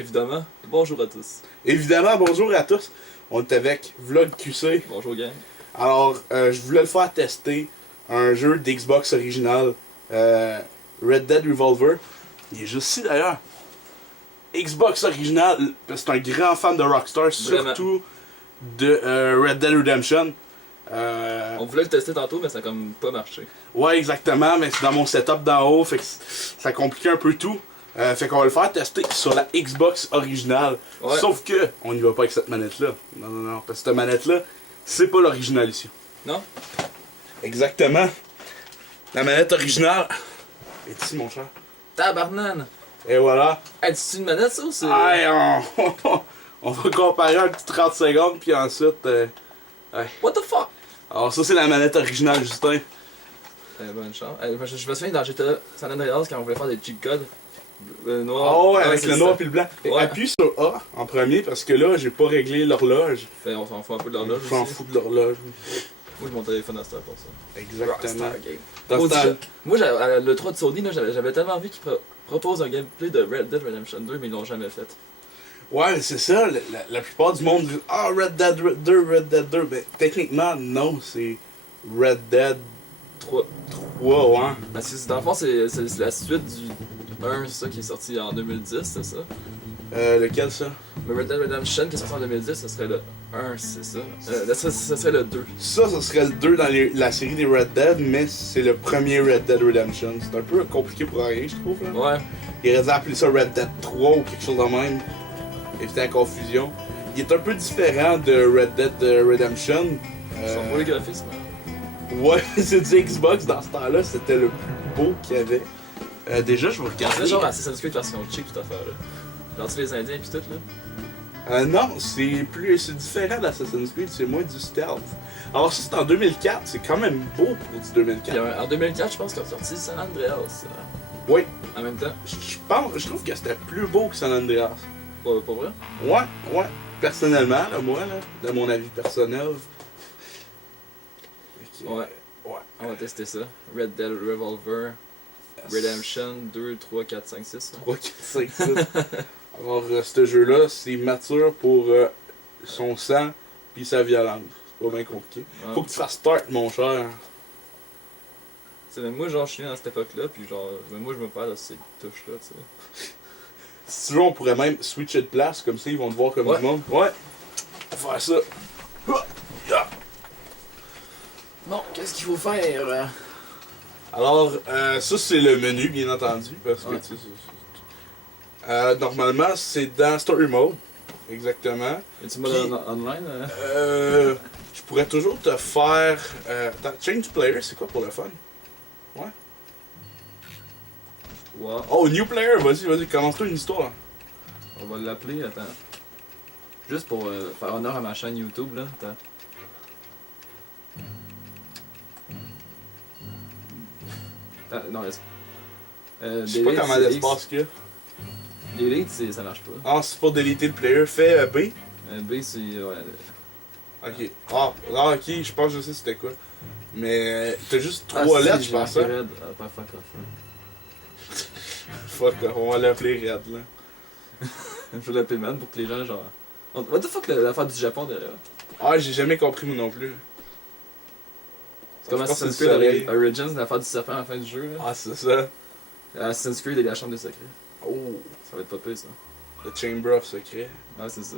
Évidemment, bonjour à tous. Évidemment, bonjour à tous. On est avec Vlog QC. Bonjour gang. Alors, je voulais le faire tester un jeu d'Xbox original, Red Dead Revolver. Il est juste ici d'ailleurs. Xbox original, parce que c'est un grand fan de Rockstar, surtout de Red Dead Redemption. On voulait le tester tantôt, mais ça a comme pas marché. Ouais, exactement, mais c'est dans mon setup d'en haut, fait que ça compliquait un peu tout. Fait qu'on va le faire tester sur la Xbox originale. Ouais. Sauf que, on n'y va pas avec cette manette-là. Non, parce que cette manette-là, c'est pas l'original ici. Non? Exactement. La manette originale est ici, mon cher. Tabarnane! Et voilà. Hey, c'est une manette ça ou c'est. Hey, on va comparer un petit 30 secondes, puis ensuite... ouais. What the fuck? Alors ça, c'est la manette originale, Justin. Bonne chance. Je me souviens dans GTA San Andreas quand on voulait faire des cheat codes. Noir. Oh ouais, Ah, avec c'est le ça. noir puis le blanc. Ouais. Appuie sur A en premier, parce que là, j'ai pas réglé l'horloge. On s'en fout un peu de l'horloge. Je m'en aussi. fous de l'horloge. Moi, j'ai mon téléphone à cette heure pour ça. Exactement. Rockstar Game. Dans ce temps- Moi, le 3 de Sony, j'avais tellement envie qu'ils proposent un gameplay de Red Dead Redemption 2, mais ils l'ont jamais fait. Ouais, c'est ça. La plupart du monde dit ah, Red Dead 2, Red Dead 2. Mais techniquement, non, c'est Red Dead 3. 3, ouais. Parce que dans le fond, c'est la suite du 1, ça, qui est sorti en 2010, c'est ça? Lequel ça? Le Red Dead Redemption qui est sorti en 2010, ce serait le 1, c'est ça? Ça serait le 2. Ça serait le 2 dans la série des Red Dead, mais c'est le premier Red Dead Redemption. C'est un peu compliqué pour rien, je trouve. Là. Ouais. Il aurait dû appeler ça Red Dead 3 ou quelque chose de même. Éviter la confusion. Il est un peu différent de Red Dead Redemption. Ils sont beaux les graphismes. Ouais, c'est du Xbox dans ce temps-là, c'était le plus beau qu'il y avait. Déjà, je vais C'est regarder. genre Assassin's Creed version chick, toute affaire là. Genre, tu les Indiens pis tout là. Non, c'est différent d'Assassin's Creed, c'est moins du stealth. Alors ça c'est en 2004, c'est quand même beau pour du Puis 2004. en 2004, je pense qu'ils ont sorti San Andreas Oui, en même temps. je trouve que c'était plus beau que San Andreas. Pas vrai? Ouais, personnellement, là, moi, là, de mon avis personnel. Fait que, Ouais. Ouais. On va tester ça. Red Dead Revolver, Redemption 2, 3, 4, 5, 6. 3, 4, 5, 6. Alors, ce jeu-là, c'est mature pour son sang puis sa violence. C'est pas bien compliqué. Ouais. Faut que tu fasses start, mon cher. C'est même moi, genre, je suis né dans cette époque-là, puis genre, même moi, je me perds de ces touches-là, tu sais. Si tu veux, on pourrait même switcher de place, comme ça, ils vont te voir comme Ouais. du monde. Ouais. On va faire ça. Bon, qu'est-ce qu'il faut faire? Alors, ça, c'est le menu, bien entendu, parce que, Ouais. tu sais, normalement, c'est dans Story Mode. Exactement. Y'a-tu mode Puis- online? Je pourrais toujours te faire... attends, Change Player, c'est quoi pour le fun? Wow. Oh, New Player, vas-y, commence-toi une histoire. On va l'appeler, attends. Juste pour faire honneur à ma chaîne YouTube, là. Attends. Non, laisse. Je sais pas comment d'espace qu'il y a. Delete, ça marche pas. Ah, c'est pour déliter le player, fais B. B, c'est. Ouais. Ok. Ok, je pense que je sais c'était quoi. Mais t'as juste 3 lettres, je pense. Hein? Red. Pas fuck off. Fuck, on va l'appeler Red là. Je vais l'appeler man pour que les gens, genre. What the fuck l'affaire du Japon derrière? Ah, j'ai jamais compris moi non plus. C'est comme Je pense que Assassin's c'est le soleil. Creed Origins, l'affaire du serpent à la fin du jeu, là. Ah, c'est ça. Assassin's Creed et la chambre des secrets. Oh, Ça va être pas pire, ça. The Chamber of Secret. Ouais, c'est ça.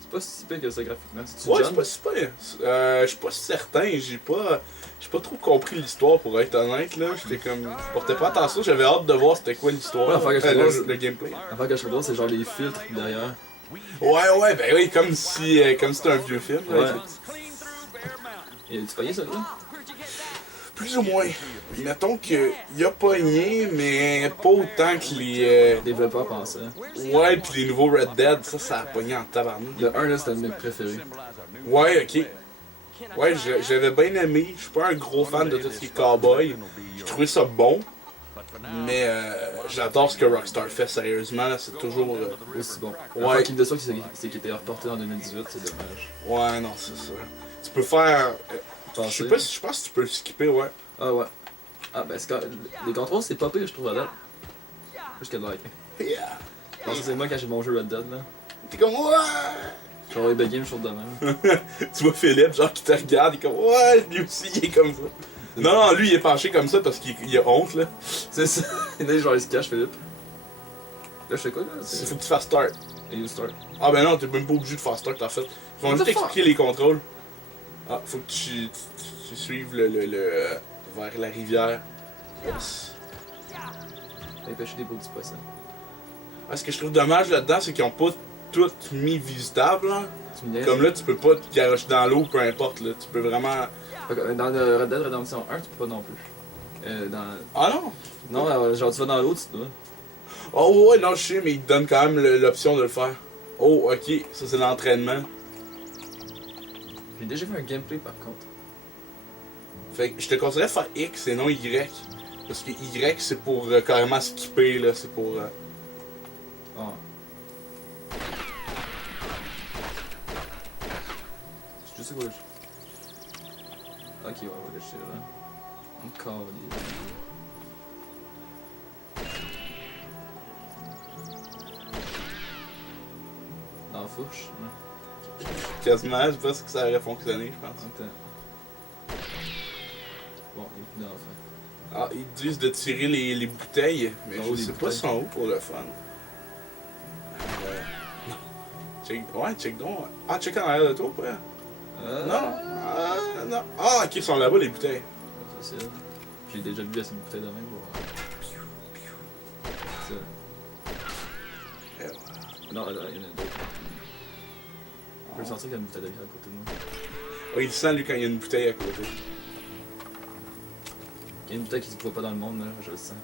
C'est pas si pire que ça graphiquement. C'est-tu Ouais, John? c'est pas super. Je suis pas certain, j'ai pas trop compris l'histoire pour être honnête là. J'étais comme. Je portais pas attention, j'avais hâte de voir c'était quoi l'histoire. Ouais, enfin, que je pense- le gameplay. L'affaire que je trouve drôle, c'est genre les filtres derrière. Ouais, ben oui, comme si c'était un vieux film. là. Ouais. Et tu payé ça, là? Plus ou moins. Mettons qu'il a pogné, mais pas autant que les. Les développeurs pensaient. Ouais, pis les nouveaux Red Dead, ça a pogné en tabarnak. Le 1, là, c'était un de mes préférés. Ouais, ok. Ouais, j'avais bien aimé. Je suis pas un gros fan de tout ce qui est cowboy. J'ai trouvé ça bon. Mais j'adore ce que Rockstar fait, sérieusement. Là, c'est toujours. Aussi bon. Ouais. L'affaire qui me déçoit, c'est qu'il était reporté en 2018, c'est dommage. Ouais, non, c'est ça. Tu peux faire. Je sais pas si je pense que tu peux le skipper, ouais. Ah ouais. Ah ben, les contrôles, c'est pas pire, je trouve, à date. Plus que de like. Yeah. Non, ça c'est moi quand j'ai mon jeu Red Dead là. T'es comme, ouais! Genre les big games, je trouve de même. Tu vois Philippe, genre, qui te regarde, il est comme, ouais, lui aussi, il est comme ça. Non, non, lui, il est penché comme ça parce qu'il a honte, là. C'est ça. Et là, genre, il se cache, Philippe. Là, je fais quoi là? Il faut que tu fasses start. Et you start. Ah, ben non, t'es même pas obligé de faire start, en fait. Ils vont What juste the fuck? t'expliquer les contrôles. Ah, faut que tu suives vers la rivière. Yes. Allez pêcher des beaux petits poissons. Ah, ce que je trouve dommage là-dedans, c'est qu'ils ont pas tout mis visitable, là. Tu me niaises? Comme là, tu peux pas te garocher dans l'eau, peu importe, là. Tu peux vraiment. Dans le Red Dead Redemption 1, tu peux pas non plus. Dans... Ah non! Non, genre tu vas dans l'eau, tu dois. Oh ouais, non, je sais, mais ils te donnent quand même l'option de le faire. Oh, ok, ça c'est l'entraînement. J'ai déjà vu un gameplay par contre. Fait que je te conseillerais de faire X et non Y. Parce que Y c'est pour carrément skipper, là, c'est pour. Ah. Je sais quoi, Ok, ouais, je sais là. Encore dans la fourche, ouais. Quasiment, je sais pas si ça aurait fonctionné, je pense. Attends. Bon, il est plus dans la fin. Ah, ils disent de tirer les bouteilles, mais En je haut des sais pas bouteilles. si sont où pour le fun. Ouais, check donc. Ah, check en arrière de toi, pas? Non. Ah, non. Ah, ok, ils sont là-bas les bouteilles. C'est ça. J'ai déjà vu assez de bouteilles de même pour. Ça. Et voilà. Non, là, il y en a d'autres. Je peux sentir qu'il y a une bouteille de bière à côté de moi. Oh, il sent lui quand il y a une bouteille à côté. Il y a une bouteille qui se voit pas dans le monde, là, je le sens.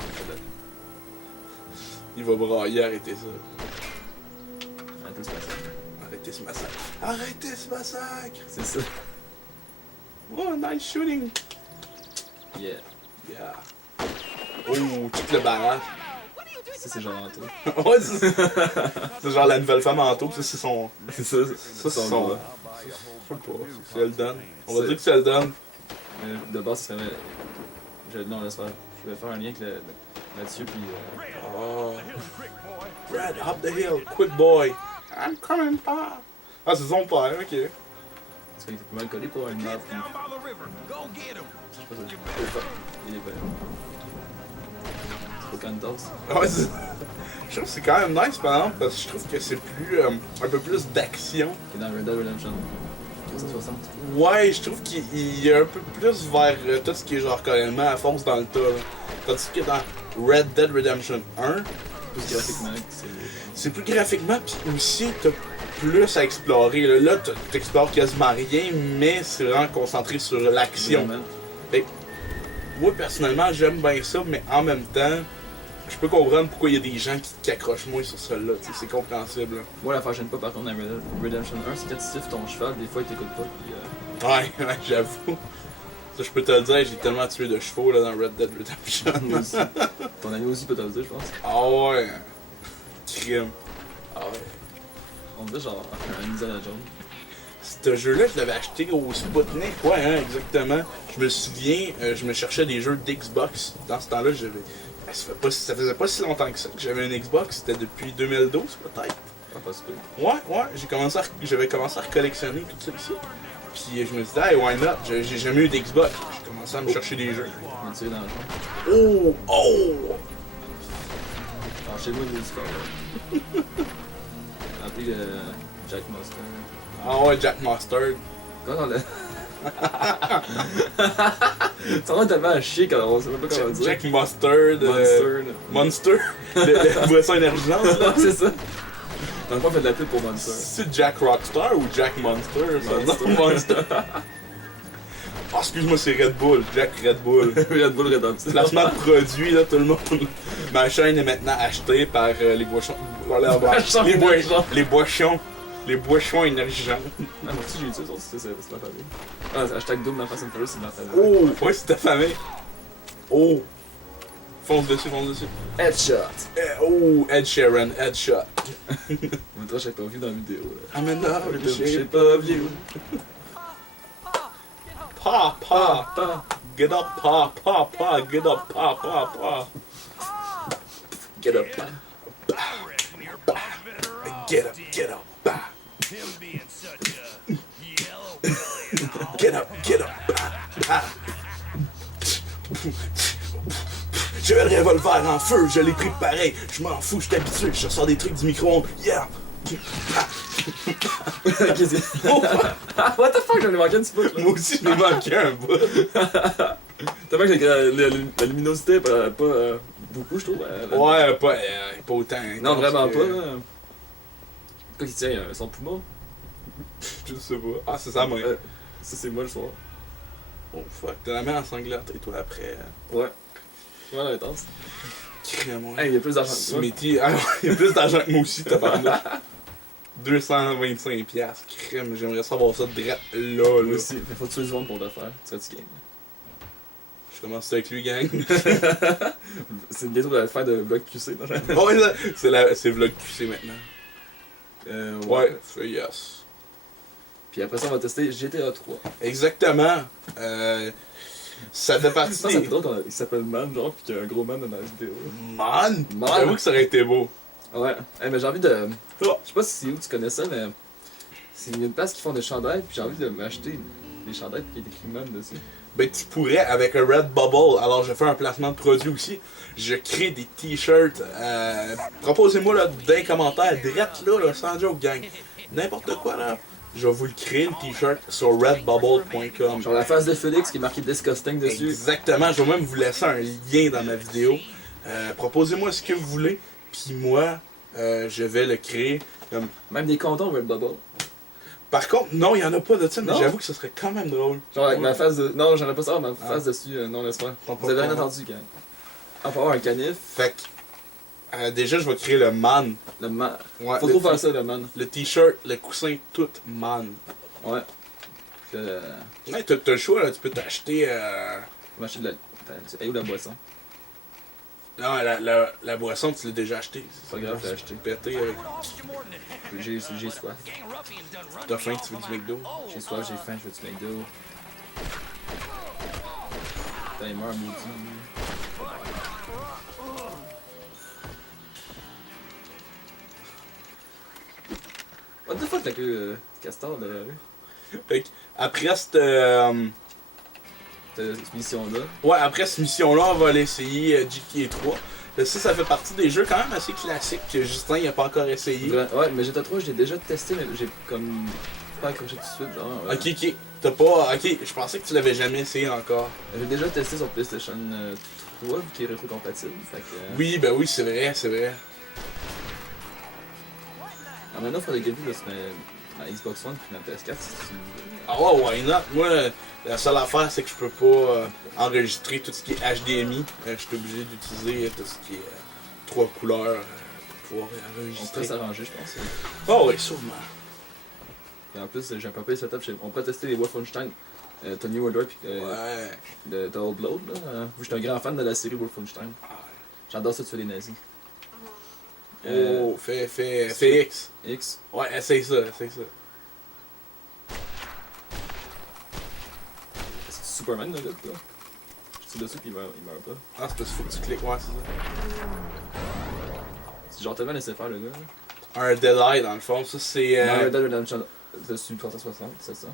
Il va brailler, arrêtez ça. Arrêtez ce passage. Arrêtez ce massacre. Arrêtez ce massacre! C'est ça. Oh, nice shooting! Yeah. Yeah. Oh, check le barrage. Ça, c'est genre Anto. Ouais, c'est genre la nouvelle femme en taupe, ça c'est son. C'est ça, Ça c'est son. gars. Je sais pas, c'est Eldon. On va C'est- dire que c'est Eldon. Mais de base, ça serait. Non, laisse faire. Je vais faire un lien avec là-dessus, puis. Oh. Brad, up the hill, quick boy. I'm coming, pa. Ah, c'est son père, ok. Parce qu'il était mal collé pour une map. Puis... Je sais pas ça. Il est pas. C'est pas Cantos. Ah ouais, je trouve que c'est quand même nice par exemple, parce que je trouve que c'est plus. Un peu plus d'action. Qui est dans Red Dead Redemption 360. Ouais, je trouve qu'il y a un peu plus vers tout ce qui est genre carrément à force dans le tas. Là. Tandis que dans Red Dead Redemption 1, Plus graphiquement, c'est. c'est plus graphiquement, puis aussi t'as plus à explorer. Là t'explores quasiment rien, mais c'est vraiment concentré sur l'action. Vraiment. Fait que, moi personnellement, j'aime bien ça, mais en même temps, je peux comprendre pourquoi il y a des gens qui accrochent moins sur celle-là. C'est compréhensible. Là. Moi, l'affaire que j'aime pas par contre dans Red Dead Redemption 1, c'est quand tu siffles ton cheval, des fois il t'écoute pas. Puis, Ouais, j'avoue. Ça, je peux te le dire, j'ai tellement tué de chevaux là, dans Red Dead Redemption. Moi aussi. Ton ami aussi peut te le dire, je pense. Ah ouais. Crime. Ah ouais. On dirait genre un Indiana Jones. Ce jeu-là, je l'avais acheté au Spoutnik. Ouais, hein, exactement. Je me souviens, je me cherchais des jeux d'Xbox. Dans ce temps-là, j'avais. Ça faisait pas si longtemps que ça que j'avais une Xbox. C'était depuis 2012, peut-être. Ah, pas super. Ouais, j'avais commencé à recollectionner tout ça ici. Puis je me suis dit, hey, why not? J'ai jamais eu d'Xbox. J'ai commencé à me chercher des jeux. On est tiré dans le fond. Oh! Alors, chez moi, il y a du sport. Appelé Jack Monster. Ah ouais, Jack Mustard. Quand on l'a. Ça va tellement à chier quand on sait même pas comment dire. Jack Mustard. Monster. Monster. La boisson énergisante. Là. C'est ça. Dans le fond, on fait de la pub pour Monster. C'est Jack Rockstar ou Jack Monster? Ça? Non, Monster. Ah, excuse-moi, c'est Red Bull. Jack Red Bull. Red Bull Redemption. Placement de produit, là, tout le monde. Ma chaîne est maintenant achetée par les boissons. Les boissons énergisantes. Ah, moi aussi, j'ai eu ça, c'est ma famille. Ah, hashtag double ma Fast and Furious, c'est ma famille. Oh, ouais, c'est ta famille. Oh. Fonce dessus. Headshot! Oh, Ed Sheeran, headshot. On me j'ai pas vu dans la vidéo. Là. I'm in the J'ai pas vu. Pa. Get up, pa. Get up, pa. Get up. Get up, get up, bah. Get up, get up, bah, bah. J'avais le revolver en feu, je l'ai pris pareil. Je m'en fous, je suis habitué, je sors des trucs du micro-ondes. Yeah! Qu'est-ce que... What the fuck, j'en ai manqué un petit peu. Là. Moi aussi, je m'ai manqué un bout. T'as vu que la luminosité, pas beaucoup, je trouve. Ouais, pas autant. Non, vraiment que... pas. Là. Quoi qui tient son poumon? Je sais pas. Ah, c'est ça, moi. Ça, c'est moi le soir. Oh fuck, t'as la main ensanglante et toi après. Ouais. Voilà, intense. Crée-moi. Hey, il y a plus d'argent que moi. Smithy, ah, il y a plus d'argent que moi aussi, t'as pas 225$. Crème, j'aimerais savoir ça direct là, Moi là. aussi. Mais faut tuer du monde pour le faire. Tu serais-tu game? Je commence avec lui, gang. C'est bientôt la fin de Bloc QC. Ouais, c'est vlog QC maintenant. Ouais, c'est yes. Puis après ça, on va tester GTA 3. Exactement. Ça fait partie Ça, c'est drôle qu'il s'appelle Man, genre, pis qu'il y a un gros man dans la vidéo. Man! Man. J'avoue que ça aurait été beau. Ouais. Hey, mais j'ai envie de... Oh. Je sais pas si c'est où tu connais ça, mais... C'est une place qui font des chandails, puis j'ai envie de m'acheter des chandails qui est écrit Man dessus. Ben, tu pourrais avec un Redbubble. Alors, je fais un placement de produit aussi. Je crée des t-shirts. Proposez-moi là, dans les commentaires, direct là, sans joke, gang. N'importe quoi là. Je vais vous le créer, le t-shirt, sur redbubble.com. Genre la face de Félix qui est marqué Disgusting dessus. Exactement. Je vais même vous laisser un lien dans ma vidéo. Proposez-moi ce que vous voulez. Puis moi, je vais le créer. Même des condoms Redbubble. Par contre, non, il n'y en a pas de ça, mais Non? j'avoue que ce serait quand même drôle. Genre avec ma face de... Non, j'en ai pas ça, ma face dessus, non, laisse faire. Vous avez rien entendu, quand même. On peut avoir un canif. Fait que, déjà, je vais créer le man. Le man. Ouais, Faut trop faire ça, le man. Le t-shirt, le coussin, tout man. Ouais. Ouais, t'as le choix, là, tu peux t'acheter. Faut m'acheter de la... Et où la boisson? Non, la boisson, tu l'as déjà acheté. C'est pas grave, je l'ai acheté. Pété avec. J'ai soif. T'as faim, tu veux du McDo? J'ai soif, j'ai faim, je veux du McDo. Putain, il meurt, maudit. What the fuck, la queue castor de la rue? Fait que, après Cette mission-là. ouais, après cette mission-là, on va aller essayer GTA 3. Ça fait partie des jeux quand même assez classiques que Justin n'a pas encore essayé. Ouais, mais GTA 3, je l'ai déjà testé, mais j'ai comme pas accroché tout de suite, genre. Ok. T'as pas. Ok, je pensais que tu l'avais jamais essayé encore. J'ai déjà testé sur PlayStation 3, vu qu'il est rétro-compatible, fait que... Oui, ben oui, c'est vrai, c'est vrai. Ah, maintenant, il faudrait que je sur ma Xbox One puis ma PS4 si tu veux. Ah ouais, why not? Moi, la seule affaire, c'est que je peux pas enregistrer tout ce qui est HDMI. Je suis obligé d'utiliser tout ce qui est 3 couleurs pour pouvoir On peut enregistrer. s'arranger, je pense. Oh oui, sûrement. Et en plus, j'ai un papier setup, on peut tester les Wolfenstein. Tony Woodward puis Ouais. de Old Blood, là. Je suis un grand fan de la série Wolfenstein. J'adore ça tuer les nazis. Oh, fais X. X. Ouais, essaye ça, essaye ça. C'est Superman, le gars, là. Je tire dessus puis il meurt pas. Ah, c'est parce qu'il faut que tu cliques, ouais, c'est ça. C'est genre tellement laissé faire, le gars. Là. Un Dead Eye, dans le fond, ça c'est. Red Dead Redemption dessus 360, c'est ça.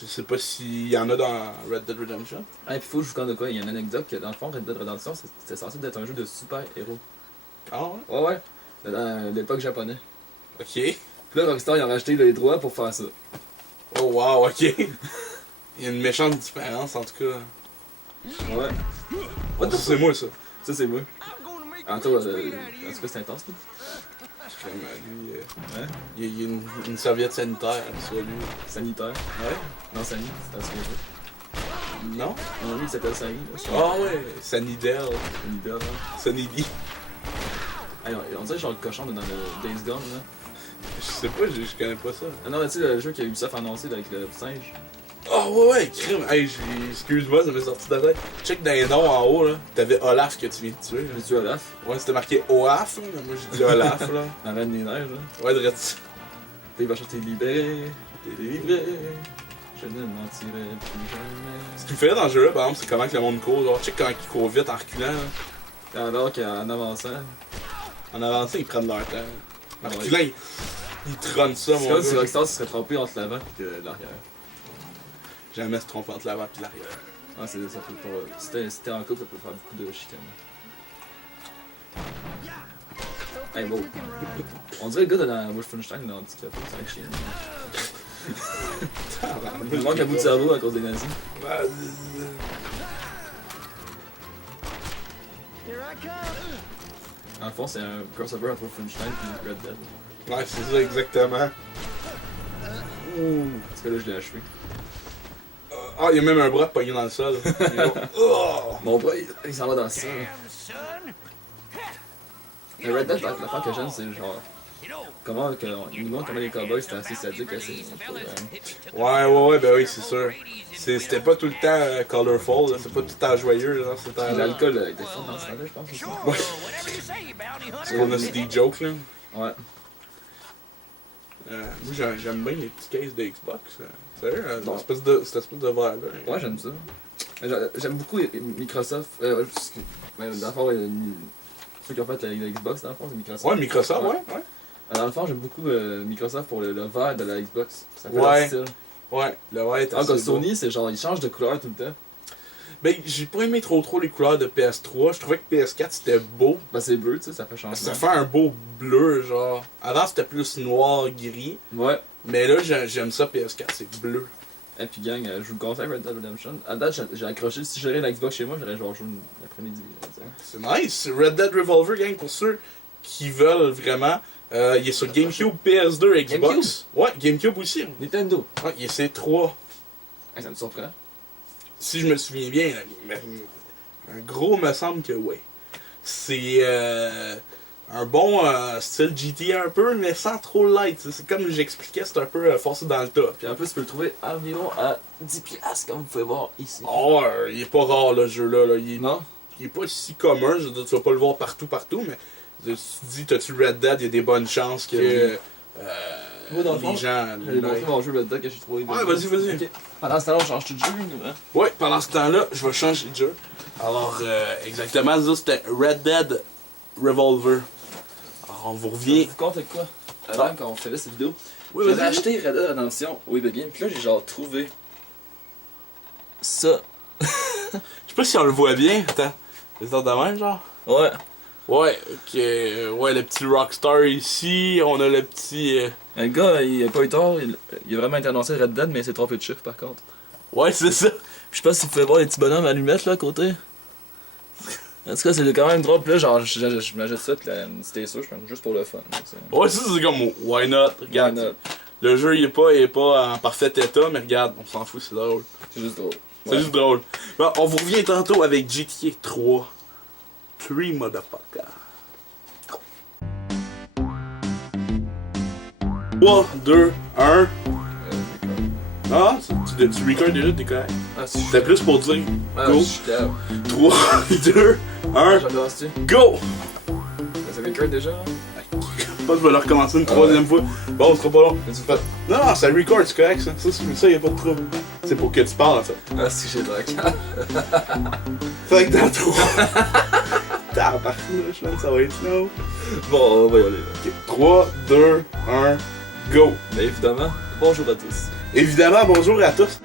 Je sais pas s'il y en a dans Red Dead Redemption. Ah, et puis faut que je vous conte de quoi. Il y a une anecdote que dans le fond, Red Dead Redemption, c'était censé être un jeu de super-héros. Ah ouais? Ouais. Dans l'époque japonais. Ok. Puis là, Rockstar, ils ont racheté les droits pour faire ça. Oh wow, ok. Il y a une méchante différence en tout cas. Ouais. Oh, ça c'est moi ça. Ça, c'est moi. En tout cas, c'est intense, là. C'est comme lui. Ouais. Il y a une serviette sanitaire sur lui. Sanitaire. Ouais? Non, Sani, c'est un secret. Non? Mon ami, il s'appelle Sani. Ah ouais, Sanidel. Sanitaire, là. Sunny Hey, on dirait genre le cochon dans le Days Gone, là. Je sais pas, je connais pas ça. Ah non, mais tu sais, le jeu qui a Ubisoft annoncé là, avec le singe. Oh ouais, crime. Hey, excuse-moi, ça m'est sorti de la tête. Check dans les noms en haut, là. T'avais Olaf que tu viens de tuer. Là. J'ai tué Olaf. Ouais, c'était marqué Olaf, là, mais moi j'ai dit Olaf, là. La Reine des Neiges, là. Ouais, direct ça. Puis il va chanter libéré, t'es délivré. Je ne mentirai plus jamais. Ce qui me fait dans ce jeu-là, par exemple, c'est comment que le monde court. Genre, check comment il court vite en reculant. Là. Alors qu'en avançant. En avancée, ils prennent leur temps. Marc Ouais. Poulain, il trône ça, C'est mon comme si gars. Rockstar se serait trompé entre l'avant et l'arrière. Jamais se trompe entre l'avant et l'arrière. Ah, ça peut pas. Si t'es en couple, ça peut faire beaucoup de chicanes. Hey, wow. On dirait le gars de la Wolfenstein dans handicapé, c'est un chien. Il manque un bout de cerveau à cause des nazis. En fond, c'est un crossover entre Wolfenstein et Red Dead. Ouais, c'est ça, exactement. Parce que là, je l'ai achevé. Ah, il y a même un bras pogné dans le sol. Oh! Mon bras, il s'en va dans le sol. Le Red Dead, l'affaire que j'aime, c'est genre. Comment les cowboys c'était assez sadique, assez. Ouais, ben oui, c'est sûr. C'était pas tout le temps colorful, là, c'est pas tout le temps joyeux, là, c'était... L'alcool était fort dans ce temps-là, je pense aussi. Ouais. Parce qu'on a des jokes, là. Ouais. Moi, j'aime bien les petits cases de Xbox. Sérieux, Bon. cette espèce de verre-là. Ouais, j'aime ça. J'aime beaucoup Microsoft. Dans le fond, ceux qui ont fait la Xbox, dans le fond, c'est Microsoft. Ouais, Microsoft, ouais. Dans le fond, j'aime beaucoup Microsoft pour le verre de la Xbox. Ça fait Ouais. leur style. Ouais, le verre est Alors que assez beau. Sony, c'est genre, ils changent de couleur tout le temps. Ben, j'ai pas aimé trop les couleurs de PS3. Je trouvais que PS4 c'était beau. Ben, c'est bleu, tu sais, ça fait changer. Ça fait un beau bleu, genre. Avant c'était plus noir, gris. Ouais. Mais là, j'aime ça PS4, c'est bleu. Et puis, gang, je vous le conseille Red Dead Redemption. À date, j'ai accroché. Si j'aurais la Xbox chez moi, j'aurais genre joué l'après-midi. C'est nice. Red Dead Revolver, gang, pour ceux qui veulent vraiment. Il est sur GameCube, PS2, Xbox. Ouais, GameCube aussi. Nintendo. Ouais, il est C3. Ça me surprend. Si je me souviens bien, un gros me semble que oui. C'est un bon style GTA un peu, mais sans trop light. C'est comme j'expliquais, c'est un peu forcé dans le tas. Puis en plus, tu peux le trouver environ à 10$, comme vous pouvez voir ici. Oh, il est pas rare le jeu-là. Là. Non? Il est pas si commun, je veux dire, tu vas pas le voir partout, mais tu te dis, t'as-tu Red Dead, il y a des bonnes chances que Moi, dans le fond, les gens... j'allais montrer mon jeu Red Dead que j'ai trouvé. Ouais, vas-y. Ok. Pendant ce temps-là, on change tout de jeu, nous, hein? Ouais, pendant ce temps-là, je vais changer de jeu. Alors, exactement, ça c'était Red Dead Revolver. Alors, on vous revient... Vous comptez quoi? Avant qu'on fait cette vidéo, Oui, j'avais vas-y. acheté Red Dead Redemption au eBay Game, puis là, j'ai genre trouvé ça. Je sais pas si on le voit bien. Attends, c'est ça de même, genre? Ouais. Ouais, ok. Ouais, le petit Rockstar ici. On a le petit... Un gars, il a pas eu tort, il a vraiment été annoncé Red Dead, mais il s'est trompé de chiffre par contre. Ouais, c'est ça. Je sais pas si vous pouvez voir les petits bonhommes allumettes là à côté. En tout cas, c'est quand même drôle. Puis là, genre, je m'achète ça, puis la Nintendo Switch, juste pour le fun. Ouais, ça c'est comme... Why not? Regarde. Why not? Le jeu, il est pas en parfait état, mais regarde, on s'en fout, c'est drôle. C'est juste drôle. C'est juste drôle. Bon, on vous revient tantôt avec GTA 3. 3 motherfucker. 3, 2, 1. Ah, tu records déjà, t'es correct. Ah, C'était plus pour dire go. je suis down. 3, 2, 1, J'adore-tu? go! Ça record déjà? Hein? Je pense que je vais le recommencer une troisième fois. Bon, on sera pas long. Mais tu fais. Non, ça record, c'est correct ça. Ça, y a pas de trouble. C'est pour que tu parles en fait. Ah, si j'ai de la carte. Fait que tantôt. Tabarnouche, man, ça va être slow. Bon, on va y aller là. Ok, 3, 2, 1, go! Mais évidemment, bonjour à tous. Évidemment, bonjour à tous.